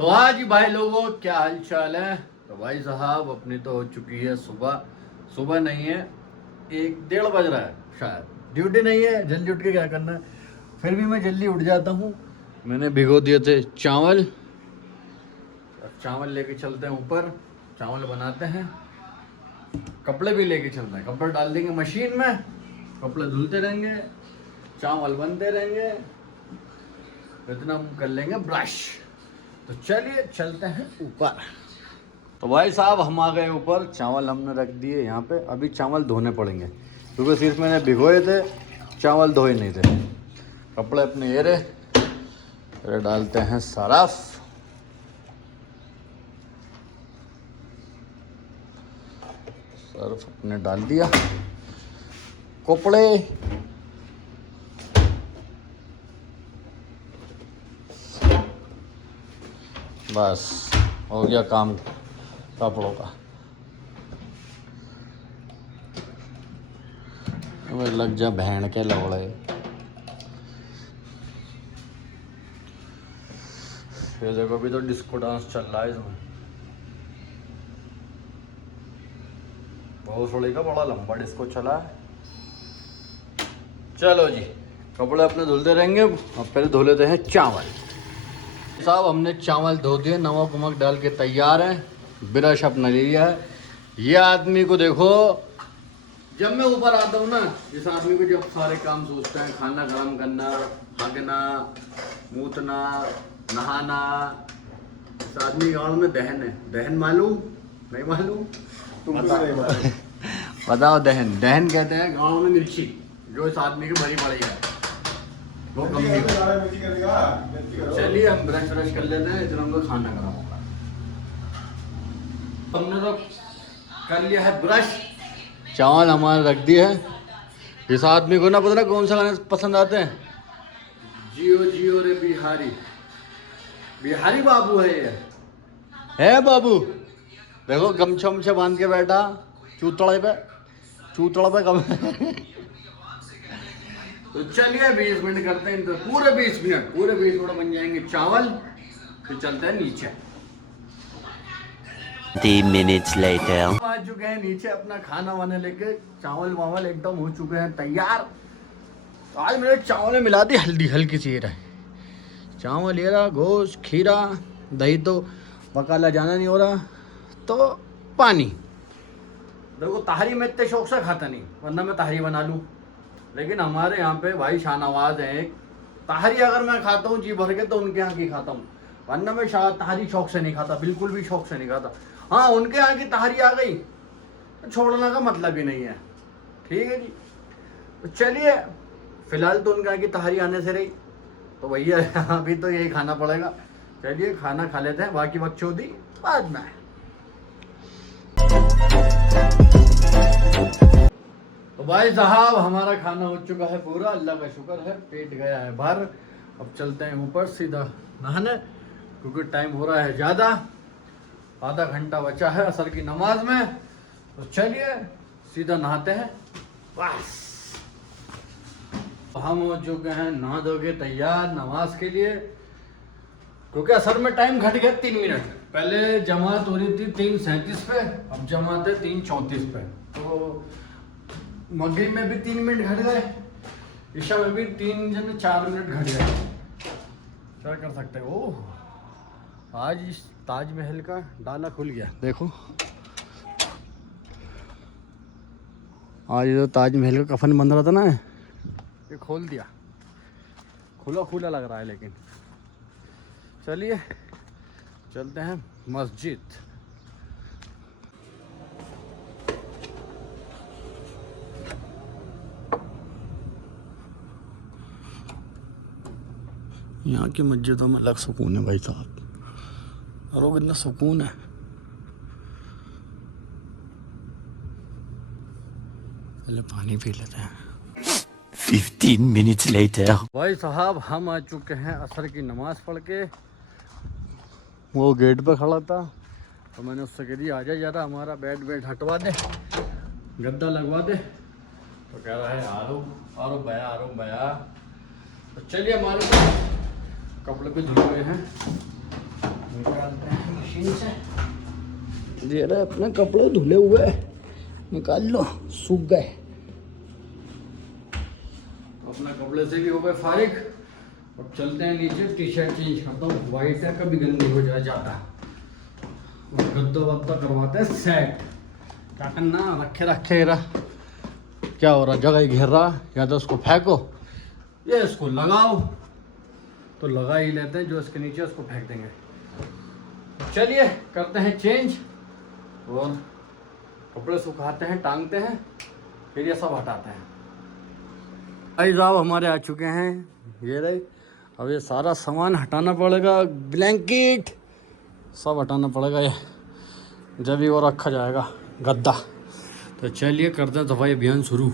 तो आज ही भाई लोगों क्या हाल चाल है। तो भाई साहब अपनी तो हो चुकी है सुबह नहीं है, 1-1:30 बज रहा है शायद। ड्यूटी नहीं है, जल्दी उठ के क्या करना है, फिर भी मैं जल्दी उठ जाता हूँ। मैंने भिगो दिए थे चावल, अब चावल लेके चलते हैं ऊपर, चावल बनाते हैं। कपड़े भी लेके चलते हैं, कपड़े डाल देंगे मशीन में, कपड़े धुलते रहेंगे, चावल बनते रहेंगे, इतना हम कर लेंगे ब्रश। तो चलिए चलते हैं ऊपर। तो भाई साहब हम आ गए ऊपर, चावल हमने रख दिए यहाँ पे। अभी चावल धोने पड़ेंगे क्योंकि सिर्फ मैंने भिगोए थे, चावल धोए नहीं थे। कपड़े अपने ये रहे, डालते हैं सरफ। सर्फ अपने डाल दिया, कपड़े बस हो गया काम कपड़ों का। लग जा बहन के लौड़े। ये देखो अभी तो डिस्को डांस चल रहा है इसमें। बहुत सोड़ी का बड़ा लंबा डिस्को चला है। चलो जी, कपड़े अपने धुलते रहेंगे। अब पहले धो लेते हैं चावल। साहब हमने चावल धो दिए, नमक वमक डाल के तैयार है। ब्रश अपना ले लिया है। ये आदमी को देखो, जब मैं ऊपर आता हूँ ना, इस आदमी को जब सारे काम सोचते हैं, खाना गरम करना, भागना, मूतना, नहाना। इस आदमी गाँव में दहन है। दहन मालूम नहीं? मालूम? बताओ। दहन कहते हैं गाँव में मिर्ची, जो इस आदमी की भरी पड़ी है वो कम नहीं। चलिए हम ब्रश कर लेते हैं, इतना हमको खाना गरम होगा। हमने तो कर लिया है ब्रश, चावल हमारे रख दिए है। इस आदमी को ना पता ना कौन सा गाने पसंद आते हैं। जियो जियो रे बिहारी, बिहारी बाबू है ये। है बाबू, देखो गमछा उमछा बांध के बैठा, चूतड़े पे कम। तो चलिए 20 मिनट करते हैं, तो पूरे 20 मिनट बन जाएंगे चावल। फिर चलते हैं नीचे। 3 minutes later. आ चुके हैं नीचे, अपना खाना वाना लेके, चावल वावल एकदम हो चुके हैं तैयार। तो आज मैंने चावल में मिला दी हल्दी, हल्की सी है चावल, ये रहा गोश्त, खीरा, दही तो पकाला जाना नहीं हो रहा, तो पानी। देखो ताहरी में इतने शौक से खाता नहीं, वरना मैं ताहरी बना लूँ। लेकिन हमारे यहाँ पे भाई शाहनवाज है, ताहरी अगर मैं खाता हूँ जी भर के तो उनके यहाँ की खाता हूँ, वरना मैं ताहरी शौक से नहीं खाता, बिल्कुल भी शौक से नहीं खाता। हाँ, उनके यहाँ की ताहरी आ गई तो छोड़ने का मतलब ही नहीं है। ठीक है जी, तो चलिए फिलहाल तो उनके यहाँ की ताहरी आने से रही, तो भैया अभी तो यही खाना पड़ेगा। चलिए खाना खा लेते हैं, बाकी बकचोदी बाद में। तो भाई साहब हमारा खाना हो चुका है पूरा, अल्लाह का शुक्र है, पेट गया है भर। अब चलते हैं ऊपर सीधा नहाने, क्योंकि टाइम हो रहा है ज़्यादा, आधा घंटा बचा है असर की नमाज में। तो चलिए सीधा नहाते हैं बस। हम हो चुके हैं नहा धो के तैयार नमाज के लिए, क्योंकि असर में टाइम घट गया 3 मिनट। पहले जमात हो रही थी 3:37 पे, अब जमात है 3:34 पे। तो मगरिब में भी 3 मिनट घट गए, ईशा में भी 4 मिनट घट गए। क्या कर सकते हैं। ओह, आज इस ताजमहल का डाला खुल गया, देखो। आज जो ताजमहल का कफन बन रहा था ना, ये खोल दिया, खुला लग रहा है। लेकिन चलिए चलते हैं मस्जिद। यहाँ की मस्जिदों में अलग सुकून है भाई साहब, और कितना सुकून है। पहले पानी पी लेते हैं। 15 minutes later. भाई साहब हम आ चुके हैं असर की नमाज पढ़ के। वो गेट पे खड़ा था, तो मैंने उससे कह दिया आजा ज़रा हमारा बेड हटवा दे, गद्दा लगवा दे। तो कह रहा है आरो बया। तो चलिए, हमारे कपड़े पे धुले हुए हैं, उनको निकालते हैं मशीन से। दे रहे अपने कपड़े धुले हुए निकाल लो, सूख गए। अपना कपड़े से भी हो गए फारिग। अब चलते हैं नीचे, टी शर्ट चेंज करता हूँ, वाइट है कभी गंदी हो जाए ज़्यादा। गद्दा वद्दा करवाते हैं सेट। क्या करना, रखे रखे रहा क्या हो रहा, जगह ही घेर रहा, या तो उसको फेंको या इसको लगाओ। तो लगा ही लेते हैं, जो इसके नीचे उसको फेंक देंगे। चलिए करते हैं चेंज और कपड़े सुखाते हैं, टांगते हैं, फिर ये सब हटाते हैं। भाई साहब हमारे आ चुके हैं, ये रहे। अब ये सारा सामान हटाना पड़ेगा, ब्लैंकेट सब हटाना पड़ेगा, ये जब ही वो रखा जाएगा गद्दा। तो चलिए करते हैं सफाई अभियान शुरू।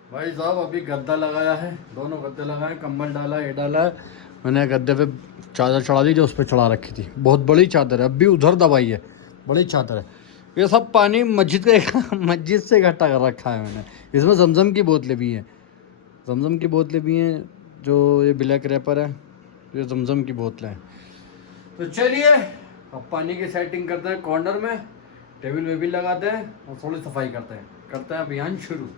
भाई साहब अभी गद्दा लगाया है, दोनों गद्दे लगाए, कंबल डाला, ये डाला है। मैंने गद्दे पे चादर चढ़ा दी जो उस पर चढ़ा रखी थी, बहुत बड़ी चादर है, अभी उधर दबाई है, बड़ी चादर है। ये सब पानी मस्जिद से इकट्ठा कर रखा है मैंने। इसमें जमजम की बोतलें भी हैं, जमजम की बोतलें भी हैं, जो ये ब्लैक रैपर है, ये जमजम की बोतलें हैं। तो चलिए अब पानी की सेटिंग करते हैं, कॉर्नर में टेबल वेबिल लगाते हैं और थोड़ी सफाई करते हैं अभियान शुरू।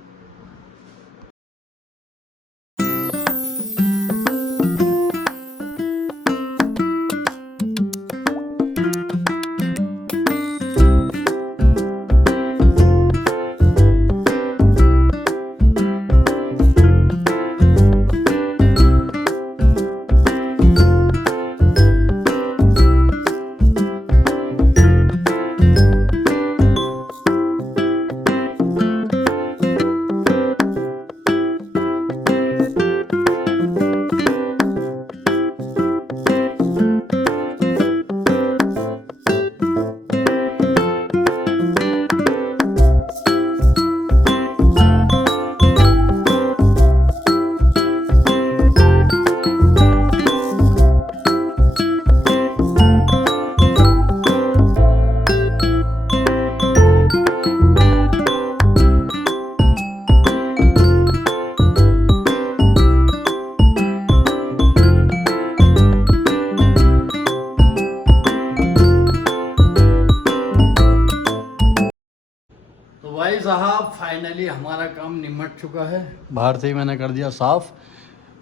भाई साहब फाइनली हमारा काम निमट चुका है। बाहर से ही मैंने कर दिया साफ,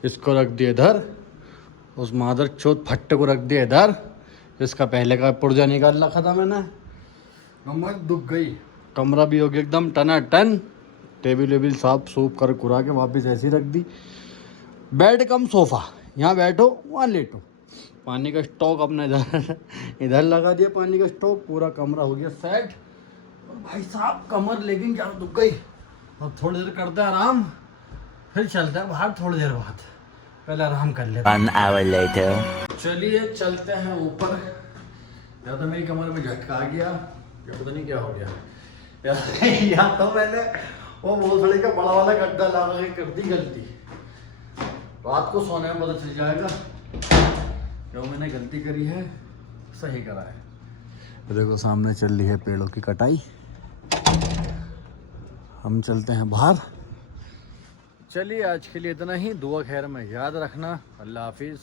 इसको रख दिया इधर, उस मादर चौथ फट्टे को रख दिया इधर, इसका पहले का पुर्जा निकाल रखा था मैंने, नमक दुख गई। कमरा भी हो गया एकदम टनाटन, टेबल वेबिल साफ सूफ कर कुरा के वापस ऐसी रख दी। बेड कम सोफ़ा, यहाँ बैठो वहाँ लेटो। पानी का स्टॉक अपना इधर लगा दिया, पानी का स्टॉक, पूरा कमरा हो गया सेट। और भाई साहब कमर लेकिन क्या दुख गई। अब थोड़ी देर करते हैं आराम, फिर चलते हैं बाहर थोड़ी देर बाद, पहले आराम कर लेते हैं। 1 hour later. चलिए चलते हैं ऊपर। या तो मेरी कमर में झटका आ गया या पता नहीं क्या हो गया, या तो मैंने वो भोसड़ी का बड़ा वाला गड्ढा लगा के कर दी गलती। रात को सोने में पता चल जाएगा जो मैंने गलती करी है, सही करा है। देखो सामने चल रही है पेड़ों की कटाई, हम चलते हैं बाहर। चलिए आज के लिए इतना ही, दुआ खैर में याद रखना, अल्लाह हाफिज़।